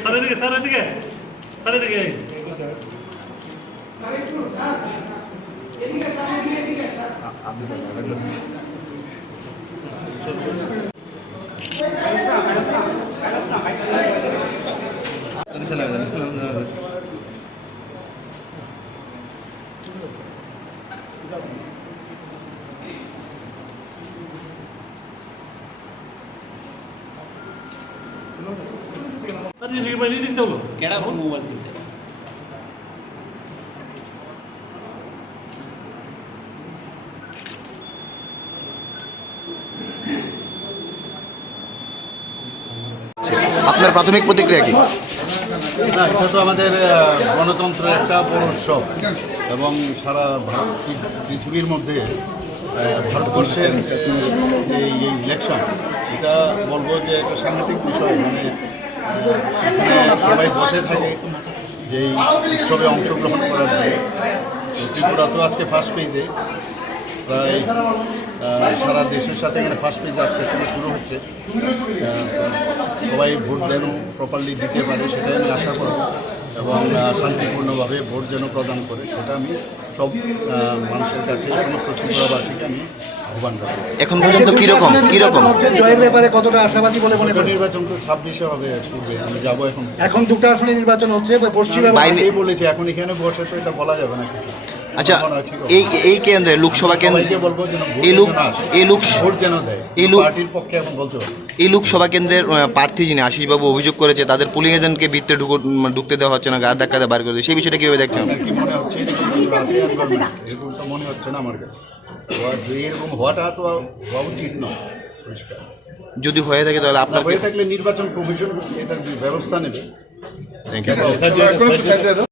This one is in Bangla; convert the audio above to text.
স্যার এদিকে স্যার এদিকে স্যার এদিকে আরে এদিকে আপনার প্রাথমিক প্রতিক্রিয়া কি? না এটা তো আমাদের গণতন্ত্রের একটা বড় উৎসব এবং সারা ভারত পৃথিবীর মধ্যে ভারতবর্ষের এই ইলেকশন এটা বলব যে একটা সাংঘাতিক বিষয় মানে সবাই বসে থাকে যে এই উৎসবে অংশগ্রহণ করার জন্য। ত্রিপুরা তো আজকে ফার্স্ট পেজে প্রায় সারা দেশের সাথে এখানে ফার্স্ট পেজ আজকে থেকে শুরু হচ্ছে। সবাই ভোট যেন প্রপারলি দিতে পারে, সেটাই আমি আশা করব এবং শান্তিপূর্ণভাবে ভোট যেন প্রদান করে সেটা আমি সব মানুষের কাছে সমস্ত ত্রিপুরাবাসীকে আমি আহ্বান করি এখন পর্যন্ত কীরকম? কীরকম? হচ্ছে জয়ের ব্যাপারে কতটা আশাবাদী বলে মনে করেন? নির্বাচন তো ছাব্বিশে হবে পূর্বে আমি যাব এখন। এখন দুটো আসনে নির্বাচন হচ্ছে পশ্চিমবঙ্গ বাইরে- বলেছে এখন এখানে বসে তো এটা বলা যাবে না কিছু। আচ্ছা? এই এই কেন্দ্রে লোকসভা কেন্দ্রে এই লোক এই লোক এই লোক-। এই লোকসভা কেন্দ্রের প্রার্থী যিনি আশিসবাবু অভিযোগ করেছে তাদের পুলিং এজেন্টকে ভিতরে ঢুকো ঢুকতে দেওয়া হচ্ছে না গাড় ধাক্কাতে বার করে সেই বিষয়টা কীভাবে দেখছেন? মনে হচ্ছে? না। মনে হচ্ছে আমার কাছে। এরকম হওয়াটা তো হওয়া উচিত নয়। পরিষ্কার। যদি হয়ে থাকে তাহলে আপনার হয়ে থাকলে নির্বাচন কমিশন এটার ব্যবস্থা নেবে। Thank you